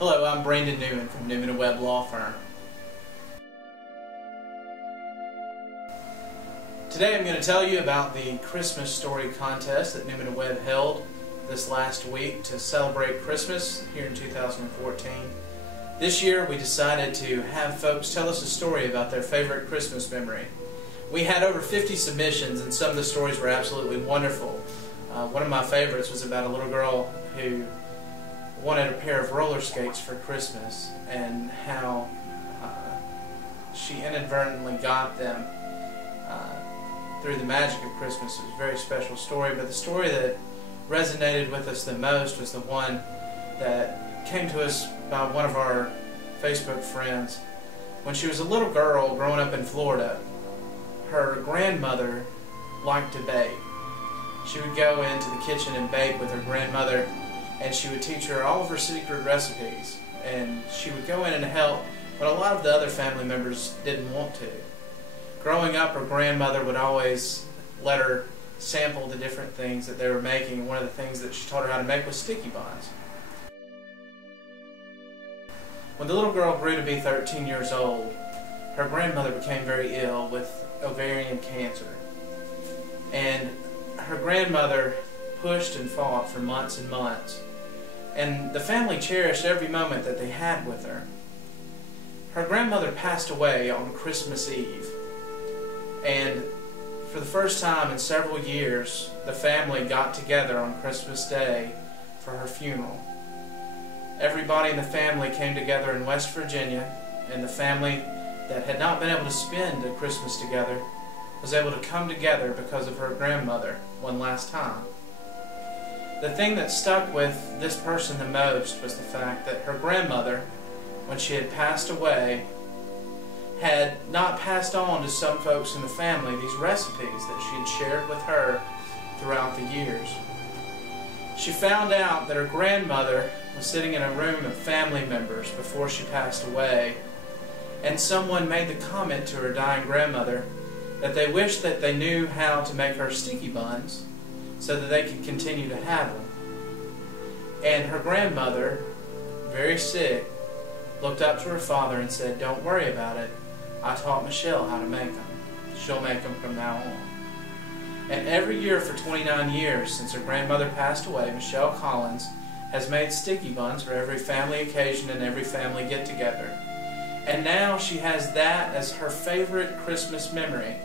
Hello, I'm Brandon Newman from Newman and Webb Law Firm. Today I'm going to tell you about the Christmas story contest that Newman and Webb held this last week to celebrate Christmas here in 2014. This year we decided to have folks tell us a story about their favorite Christmas memory. We had over 50 submissions and some of the stories were absolutely wonderful. One of my favorites was about a little girl who wanted a pair of roller skates for Christmas and how she inadvertently got them through the magic of Christmas. It was a very special story, but the story that resonated with us the most was the one that came to us by one of our Facebook friends. When she was a little girl growing up in Florida, her grandmother liked to bake. She would go into the kitchen and bake with her grandmother, and she would teach her all of her secret recipes, and she would go in and help, but a lot of the other family members didn't want to. Growing up, her grandmother would always let her sample the different things that they were making. One of the things that she taught her how to make was sticky buns. When the little girl grew to be 13 years old, her grandmother became very ill with ovarian cancer, and her grandmother pushed and fought for months and months. And the family cherished every moment that they had with her. Her grandmother passed away on Christmas Eve, and for the first time in several years, the family got together on Christmas Day for her funeral. Everybody in the family came together in West Virginia, and the family that had not been able to spend a Christmas together was able to come together because of her grandmother one last time. The thing that stuck with this person the most was the fact that her grandmother, when she had passed away, had not passed on to some folks in the family these recipes that she had shared with her throughout the years. She found out that her grandmother was sitting in a room of family members before she passed away, and someone made the comment to her dying grandmother that they wished that they knew how to make her sticky buns so that they could continue to have them. And her grandmother, very sick, looked up to her father and said, "Don't worry about it. I taught Michelle how to make them. She'll make them from now on." And every year for 29 years since her grandmother passed away, Michelle Collins has made sticky buns for every family occasion and every family get-together. And now she has that as her favorite Christmas memory.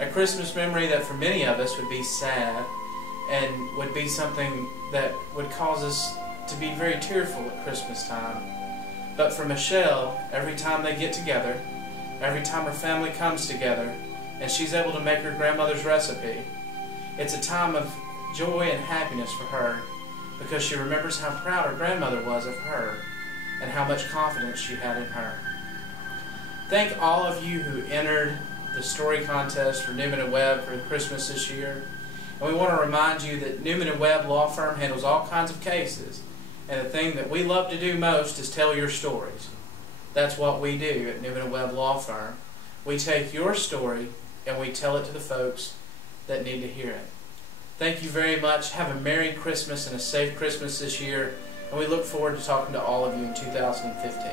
A Christmas memory that for many of us would be sad and would be something that would cause us to be very tearful at Christmas time. But for Michelle, every time they get together, every time her family comes together, and she's able to make her grandmother's recipe, it's a time of joy and happiness for her because she remembers how proud her grandmother was of her and how much confidence she had in her. Thank all of you who entered the story contest for Newman and Webb for Christmas this year. And we want to remind you that Newman and Webb Law Firm handles all kinds of cases, and the thing that we love to do most is tell your stories. That's what we do at Newman and Webb Law Firm. We take your story and we tell it to the folks that need to hear it. Thank you very much. Have a Merry Christmas and a safe Christmas this year, and we look forward to talking to all of you in 2015.